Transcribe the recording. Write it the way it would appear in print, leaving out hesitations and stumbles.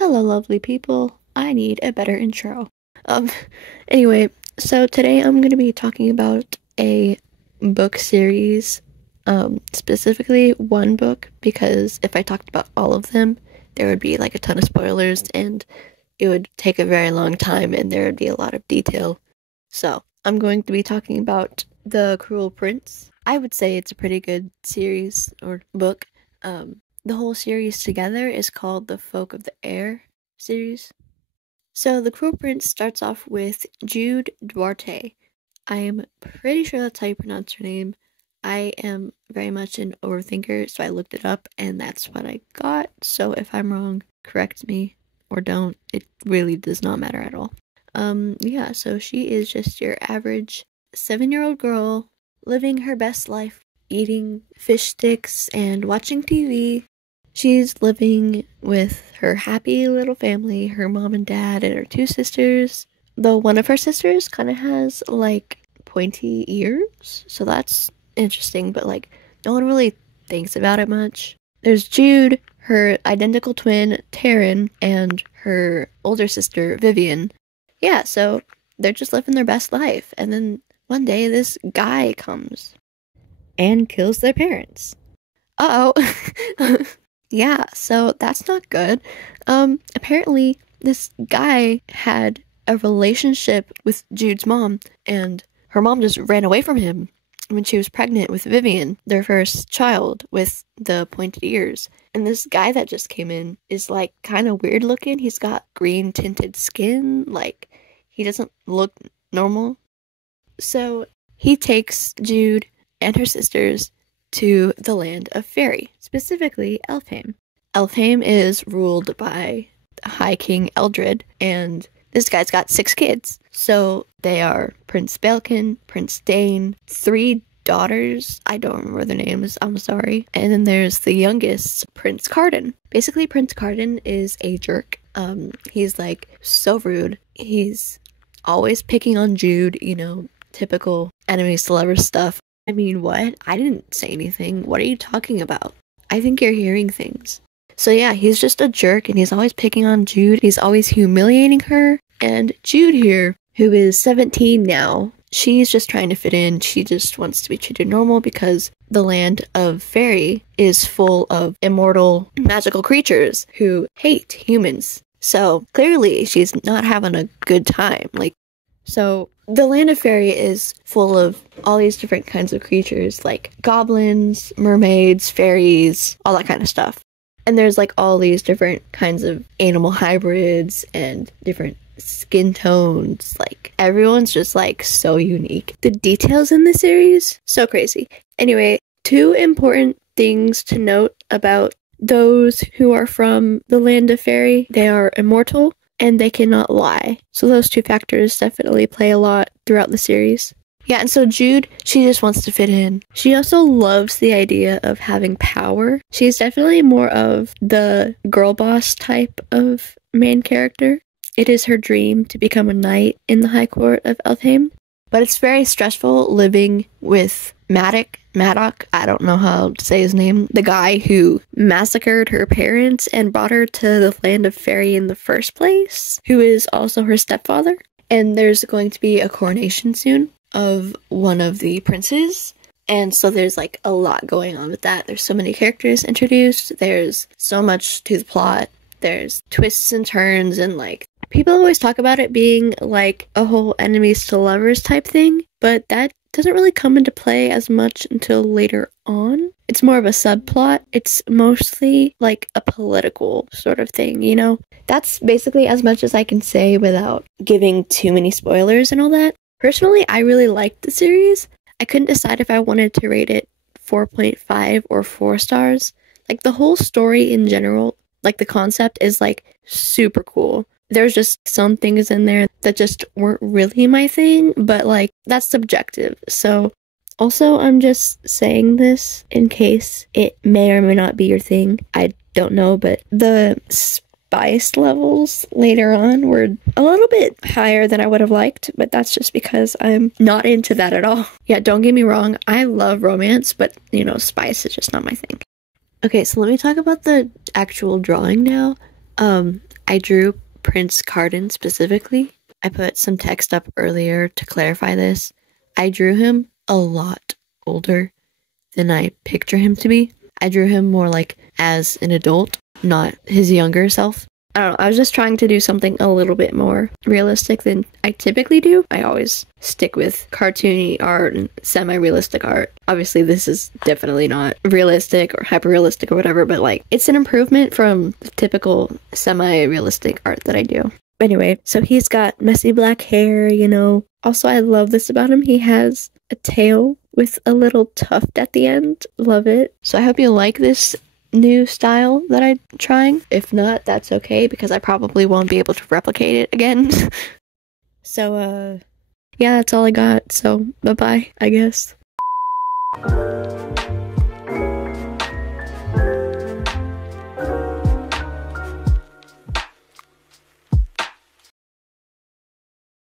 Hello, lovely people. I need a better intro. Um, anyway, so today I'm going to be talking about a book series, specifically one book, because if I talked about all of them, there would be like a ton of spoilers and it would take a very long time and there would be a lot of detail. So, I'm going to be talking about The Cruel Prince. I would say it's a pretty good series or book. The whole series together is called the Folk of the Air series. So The Cruel Prince starts off with Jude Duarte. I am pretty sure that's how you pronounce her name. I am very much an overthinker, so I looked it up and that's what I got. So if I'm wrong, correct me or don't. It really does not matter at all. Yeah, so she is just your average 7-year-old girl living her best life, eating fish sticks and watching TV. She's living with her happy little family, her mom and dad, and her 2 sisters. Though one of her sisters kind of has, like, pointy ears, so that's interesting, but, like, no one really thinks about it much. There's Jude, her identical twin, Taryn, and her older sister, Vivian. Yeah, so they're just living their best life, and then one day this guy comes and kills their parents. Uh-oh. Yeah, so that's not good. Apparently this guy had a relationship with Jude's mom, and her mom just ran away from him when she was pregnant with Vivian, their first child with the pointed ears. And this guy that just came in is like kind of weird looking. He's got green tinted skin, like he doesn't look normal. So he takes Jude and her sisters to the land of fairy, specifically Elfhame. Elfhame is ruled by High King Eldred, and this guy's got 6 kids. So they are Prince Balkan, Prince Dane, 3 daughters. I don't remember their names, I'm sorry. And then there's the youngest, Prince Cardan. Basically, Prince Cardan is a jerk. He's like so rude. He's always picking on Jude, you know, typical enemies to lovers stuff. I mean, what? I didn't say anything. What are you talking about? I think you're hearing things. So yeah, he's just a jerk and he's always picking on Jude. He's always humiliating her. And Jude here, who is 17 now, she's just trying to fit in. She just wants to be treated normal because the land of fairy is full of immortal magical creatures who hate humans. So clearly she's not having a good time. So the land of fairy is full of all these different kinds of creatures, like goblins, mermaids, fairies, all that kind of stuff. And there's like all these different kinds of animal hybrids and different skin tones. Like everyone's just like so unique. The details in the series, so crazy. Anyway, 2 important things to note about those who are from the land of fairy. They are immortal and they cannot lie. So those 2 factors definitely play a lot throughout the series. Yeah, and so Jude, she just wants to fit in. She also loves the idea of having power. She's definitely more of the girl boss type of main character. It is her dream to become a knight in the High Court of Elfhame. But it's very stressful living with Maddock, I don't know how to say his name, the guy who massacred her parents and brought her to the land of fairy in the first place, who is also her stepfather. And there's going to be a coronation soon of one of the princes. And so there's like a lot going on with that. There's so many characters introduced. There's so much to the plot. There's twists and turns and like people always talk about it being like a whole enemies to lovers type thing, but that doesn't really come into play as much until later on. It's more of a subplot. It's mostly like a political sort of thing, you know? That's basically as much as I can say without giving too many spoilers and all that. Personally, I really liked the series. I couldn't decide if I wanted to rate it 4.5 or 4 stars. Like the whole story in general, like the concept is like super cool. There's just some things in there that just weren't really my thing, but like that's subjective. So also I'm just saying this in case it may or may not be your thing. I don't know, but the spice levels later on were a little bit higher than I would have liked, but that's just because I'm not into that at all. Yeah, don't get me wrong, I love romance, but you know, spice is just not my thing. Okay, so let me talk about the actual drawing now. I drew Prince Cardan specifically. I put some text up earlier to clarify this. I drew him a lot older than I picture him to be. I drew him more like as an adult, not his younger self. I don't know, I was just trying to do something a little bit more realistic than I typically do. I always stick with cartoony art and semi-realistic art. Obviously, this is definitely not realistic or hyper-realistic or whatever, but like, it's an improvement from the typical semi-realistic art that I do. Anyway, so he's got messy black hair, you know. Also, I love this about him. He has a tail with a little tuft at the end. Love it. So I hope you like this new style that I'm trying. If not, that's okay, because I probably won't be able to replicate it again. So, yeah, that's all I got. So, bye-bye, I guess.